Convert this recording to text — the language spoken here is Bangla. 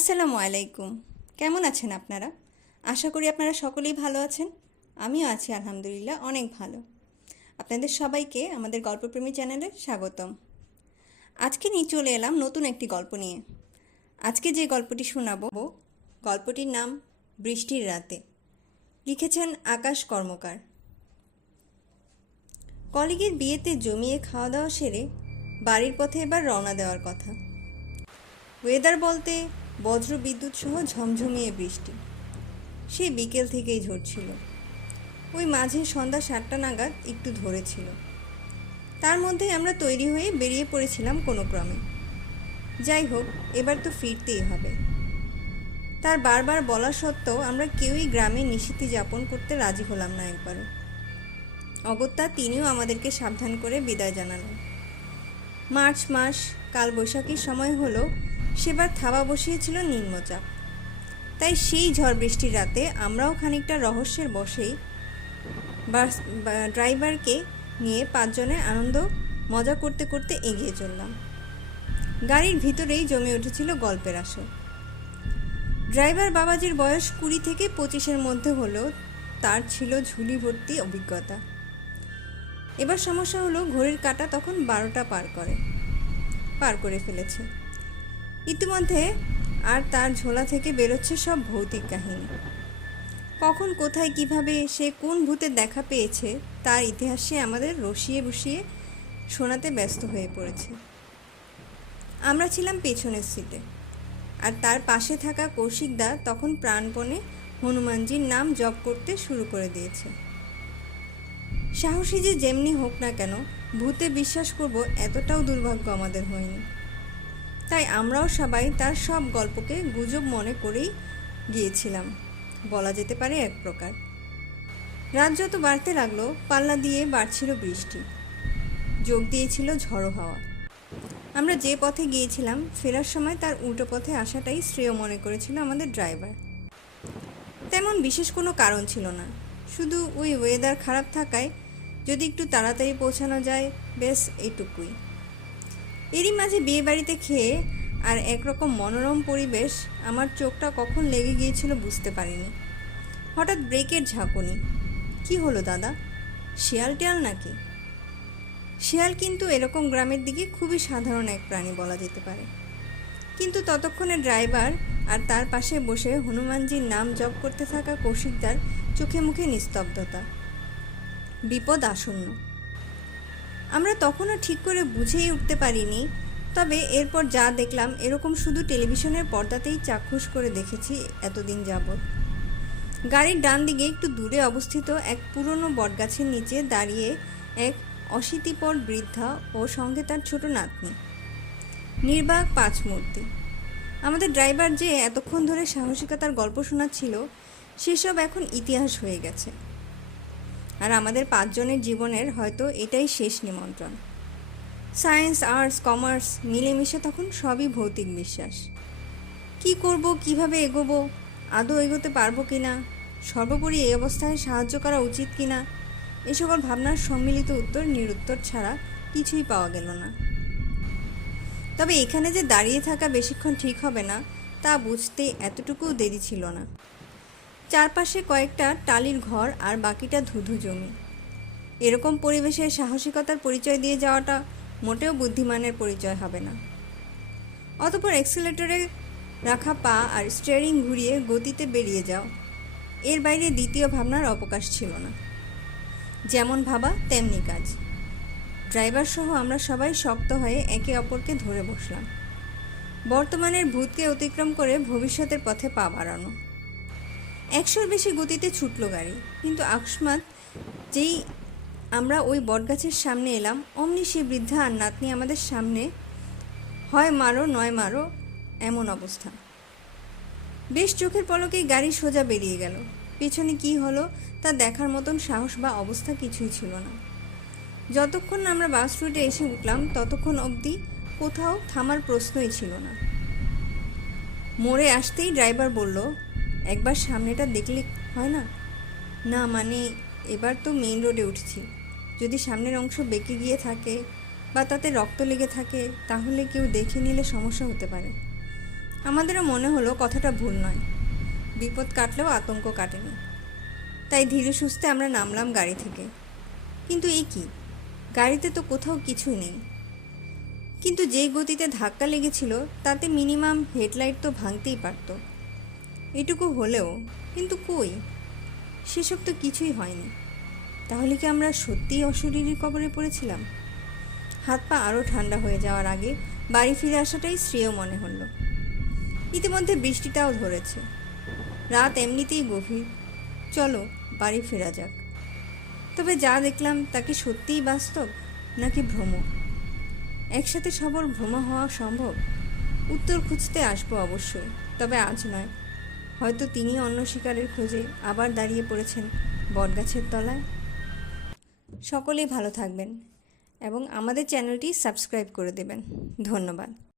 আসসালামু আলাইকুম। কেমন আছেন আপনারা? আশা করি আপনারা সকলেই ভালো আছেন। আমিও আছি আলহামদুলিল্লাহ অনেক ভালো। আপনাদের সবাইকে আমাদের গল্পপ্রেমী চ্যানেলে স্বাগতম। আজকে নিয়ে চলে এলাম নতুন একটি গল্প নিয়ে। আজকে যে গল্পটি শোনাবো, গল্পটির নাম বৃষ্টির রাতে। লিখেছেন আকাশ কর্মকার। কলিগের বিয়েতে জমিয়ে খাওয়া দাওয়া সেরে বাড়ির পথে এবার রওনা দেওয়ার কথা। ওয়েদার বলতে বজ্র বিদ্যুৎ সহ ঝমঝমিয়ে বৃষ্টি। সেই বিকেল থেকেই ঝরছিল। ওই মাঝে সন্ধ্যা 7টা নাগাদ একটু ধরেছিল। তার মধ্যে আমরা তৈরি হয়ে বেরিয়ে পড়েছিলাম কোনো ক্রমে। যাই হোক, এবার তো ফিরতেই হবে। তার বারবার বলা সত্ত্বেও আমরা কেউই গ্রামে নিশীথী যাপন করতে রাজি হলাম না একবারও। অগত্যা তিনিও আমাদেরকে সাবধান করে বিদায় জানালেন। মার্চ মাস, কাল বৈশাখীর সময় হলো সেবার থাবা বসিয়েছিল নিম্নচাপ। তাই সেই ঝড় বৃষ্টির রাতে আমরাও খানিকটা রহস্যের বশেই ড্রাইভারকে নিয়ে 5 জনে আনন্দ মজা করতে করতে এগিয়ে চললাম। গাড়ির ভিতরেই জমে উঠেছিল গল্পের আসর। ড্রাইভার বাবাজির বয়স 20 থেকে 25-এর মধ্যে হলেও তার ছিল ঝুলি ভর্তি অভিজ্ঞতা। এবার সমস্যা হলো, ঘড়ির কাঁটা তখন 12টা পার করে ফেলেছে। ইতিমধ্যে আর তার ঝোলা থেকে বেরোচ্ছে সব ভৌতিক কাহিনী। কখন কোথায় কিভাবে সে কোন ভূতের দেখা পেয়েছে তার ইতিহাসে আমাদের রসিয়ে বসিয়ে শোনাতে ব্যস্ত হয়ে পড়েছে। আমরা ছিলাম পেছনের সিটে, আর তার পাশে থাকা কৌশিকদা তখন প্রাণপণে হনুমানজির নাম জপ করতে শুরু করে দিয়েছে। সাহসী যে যেমনি হোক না কেন, ভূতে বিশ্বাস করব এতটাও দুর্ভাগ্য আমাদের হয়নি। তাই আমরাও সবাই তার সব গল্পকে গুজব মনে করেই গিয়েছিলাম, বলা যেতে পারে এক প্রকার। রাত যত বাড়তে লাগলো, পাল্লা দিয়ে বাড়ছিল বৃষ্টি, যোগ দিয়েছিল ঝড়ো হাওয়া। আমরা যে পথে গিয়েছিলাম ফেরার সময় তার উল্টো পথে আসাটাই শ্রেয় মনে করেছিল আমাদের ড্রাইভার। তেমন বিশেষ কোনো কারণ ছিল না, শুধু ওই ওয়েদার খারাপ থাকায় যদি একটু তাড়াতাড়ি পৌঁছানো যায়, বেশ এইটুকুই। এরই মাঝে বিয়ে বাড়িতে খেয়ে আর একরকম মনোরম পরিবেশ আমার চোখটা কখন লেগে গিয়েছিল বুঝতে পারিনি। হঠাৎ ব্রেকের ঝাঁকুনি। কি হলো দাদা, শিয়াল টিয়াল নাকি? শিয়াল কিন্তু এরকম গ্রামের দিকে খুবই সাধারণ এক প্রাণী বলা যেতে পারে। কিন্তু ততক্ষণে ড্রাইভার আর তার পাশে বসে হনুমানজির নাম জপ করতে থাকা কৌশিকদার চোখে মুখে নিস্তব্ধতা। বিপদ আসন্ন। আমরা তখনও ঠিক করে বুঝেই উঠতে পারিনি, তবে এরপর যা দেখলাম এরকম শুধু টেলিভিশনের পর্দাতেই চাক্ষুষ করে দেখেছি এতদিন যাবৎ। গাড়ির ডান দিকে একটু দূরে অবস্থিত এক পুরনো বটগাছের নিচে দাঁড়িয়ে এক অশীতিপর বৃদ্ধা ও সঙ্গে তার ছোট নাতনি, নির্বাক 5 মূর্তি। আমাদের ড্রাইভার যে এতক্ষণ ধরে সাহসিকতার গল্প শোনাচ্ছিল সেসব এখন ইতিহাস হয়ে গেছে। আর আমাদের 5 জনের জীবনের হয়তো এটাই শেষ নিমন্ত্রণ। সায়েন্স, আর্টস, কমার্স মিলেমিশে তখন সবই ভৌতিক বিশ্বাস। কি করব, কিভাবে এগোবো, আদৌ এগোতে পারবো কিনা, সর্বোপরি এই অবস্থায় সাহায্য করা উচিত কিনা, এই সকল ভাবনার সম্মিলিত উত্তর নিরুত্তর ছাড়া কিছুই পাওয়া গেল না। তবে এখানে যে দাঁড়িয়ে থাকা বেশিক্ষণ ঠিক হবে না তা বুঝতে এতটুকুও দেরি ছিল না। চারপাশে কয়েকটা টালির ঘর আর বাকিটা ধুধু জমি। এরকম পরিবেশে সাহসিকতার পরিচয় দিয়ে যাওয়াটা মোটেও বুদ্ধিমানের পরিচয় হবে না। অতঃপর অ্যাক্সিলারেটরে রাখা পা আর স্টিয়ারিং ঘুরিয়ে গতিতে বেরিয়ে যাও, এর বাইরে দ্বিতীয় ভাবনার অবকাশ ছিল না। যেমন ভাবা তেমনি কাজ। ড্রাইভার সহ আমরা সবাই শক্ত হয়ে একে অপরকে ধরে বসলাম। বর্তমানের ভূতকে অতিক্রম করে ভবিষ্যতের পথে পা বাড়ানো। 100-র বেশি গতিতে ছুটল গাড়ি, কিন্তু আকস্মাৎ যেই আমরা ওই বটগাছের সামনে এলাম, অমনি সে বৃদ্ধা আর নাতনি আমাদের সামনে, হয় মারো নয় মারো এমন অবস্থা। বেশ চোখের পলকেই গাড়ি সোজা বেরিয়ে গেল। পেছনে কি হলো তা দেখার মতন সাহস বা অবস্থা কিছুই ছিল না। যতক্ষণ আমরা বাস রুটে এসে উঠলাম ততক্ষণ অবধি কোথাও থামার প্রশ্নই ছিল না। মোড়ে আসতেই ড্রাইভার বলল, একবার সামনেটা দেখলে হয় না? না মানে, এবার তো মেইন রোডে উঠছি, যদি সামনের অংশ বেঁকে গিয়ে থাকে বা তাতে রক্ত লেগে থাকে তাহলে কেউ দেখে নিলে সমস্যা হতে পারে। আমাদেরও মনে হলো কথাটা ভুল নয়, বিপদ কাটলেও আতঙ্ক কাটেনি। তাই ধীরে সুস্থে আমরা নামলাম গাড়ি থেকে। কিন্তু এ কি, গাড়িতে তো কোথাও কিছুই নেই। কিন্তু যে গতিতে ধাক্কা লেগেছিল তাতে মিনিমাম হেডলাইট তো ভাঙতেই পারত। এটুকু হলেও কিন্তু কই, সেসব তো কিছুই হয়নি। তাহলে কি আমরা সত্যিই অশরীরী কবরে পড়েছিলাম? হাত পা আরও ঠান্ডা হয়ে যাওয়ার আগে বাড়ি ফিরে আসাটাই শ্রেয় মনে হলো। ইতিমধ্যে বৃষ্টিটাও ধরেছে, রাত এমনিতেই গভীর। চলো বাড়ি ফেরা যাক। তবে যা দেখলাম তা কি সত্যিই বাস্তব নাকি ভ্রম? একসাথে সবার ভ্রম হওয়া সম্ভব? উত্তর খুঁজতে আসবো অবশ্যই, তবে আজ নয়। হয়তো তিনি অন্য শিকারের খোঁজে আবার দাঁড়িয়ে পড়েছেন বটগাছের তলায়। সকলেই ভালো থাকবেন এবং আমাদের চ্যানেলটি সাবস্ক্রাইব করে দেবেন। ধন্যবাদ।